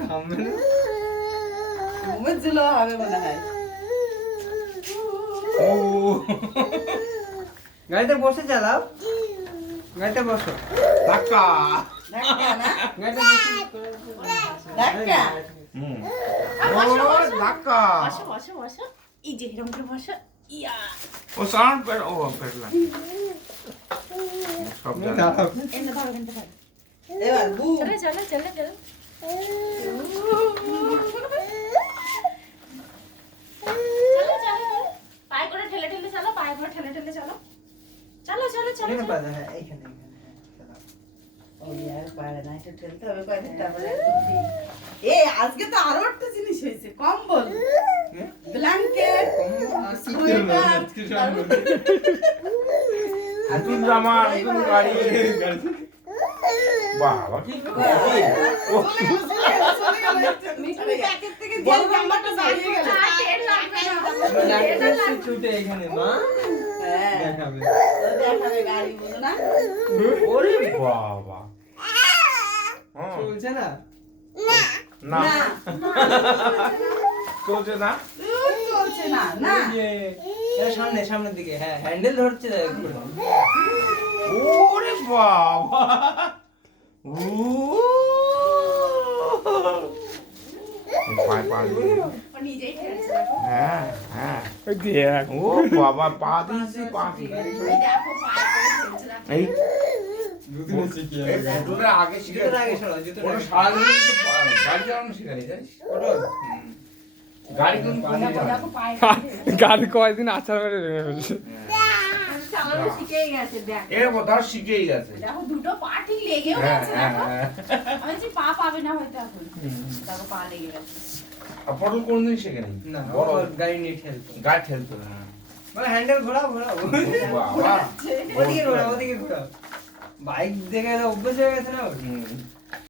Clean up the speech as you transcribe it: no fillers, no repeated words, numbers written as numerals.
থামবে না। ঘুমের ছিল হবে মনে হয়। ও গাড়িতে বসে চালাও, গাড়িতে বসো। ধাক্কা ধাক্কা না? গাড়িতে বসে ধাক্কা? ও ধাক্কা বসো বসো বসো, এই যে এরকম করে বসো। ইয়া ও সাউন্ড পের ও পেরলা সব জায়গায় দাঁড়াও। এনে ধরো এনে ধরো। এবার বুম। চলো চলো চলো চলো। চলো চলো পায়ে করে ঠেলে ঠেলে চলো, পায়ে করে ঠেলে ঠেলে চলো। চলো চলো চলো এখানে চলো। পাবে, হ্যাঁ এইখানে এইখানে, হ্যাঁ, চালাও। ওই আর পারে না, একটু ঠেলতে হবে কয়দিন, তারপরে একদম ঠিক। এ আজকে তো আরো একটা জিনিস হয়েছে, কম্বল, ব্ল্যাঙ্কেট, সোয়েটার, নতুন জামা নতুন গাড়ি বাবা কি ও মিঠুনের প্যাকেট থেকে যে জামাটা দাঁড়িয়ে গেল। ডাক্তার ছুটে এখানে মা হ্যাঁ, দেখাবে। ও দেখাবে গাড়ি, বুঝো না? ওরে বাবা হ্যাঁ, চলছে না? না না, চলছে না চলছে না, না। ওই যে, এর সামনে, সামনের দিকে, হ্যাঁ হ্যান্ডেল ধরছে তো একটু। ওরে বাবা ও পায়ে পা দিয়ে। ও নিজেই ঠেলছে দেখো। হ্যাঁ হ্যাঁ ও বাবা পা দিয়েছি পা দিয়েছি। এই দেখো পায়ে করে ঠেলছে দেখো। এই দুদিনে শিখিয়ে এই দেবে। জুতোটা আগে শিখে জুতোটা আগে সরাও, জুতোটা ওটা আগে। সারাদিন কিন্তু গাড়ি চালানো শিখানি জানিস ওঠো। গাড়ি কিন্তু কোনোদিন দেখো চালানো। দেখো পায়ে করে ঠেলছে। গান কয়েকদিন আচার মেরে ভেঙে ফেলছে। চালানো শিখেই গেছে দেখ। এর কথা শিখেই গেছে দেখো দুটো পা ঠিক লেগেও হ্যাঁ গেছে হ্যাঁ দেখো। হ্যাঁ। আমি বলছি পা পাবে না হয়তো এখন। দেখো পা লেগে গেছে। আর পটল কোনোদিন শেখেনি না, বড় ও গাড়ি নিয়ে ঠেলতো। গাড়ি ঠেলতো হ্যাঁ মানে হ্যান্ডেল ঘোরাও, ঘোরাও। বাবা ওদিকে ঘোরাও, ওদিকে ঘোরাও। বাইক দেখে তো অভ্যেস হয়ে গেছে না ওর। হুম।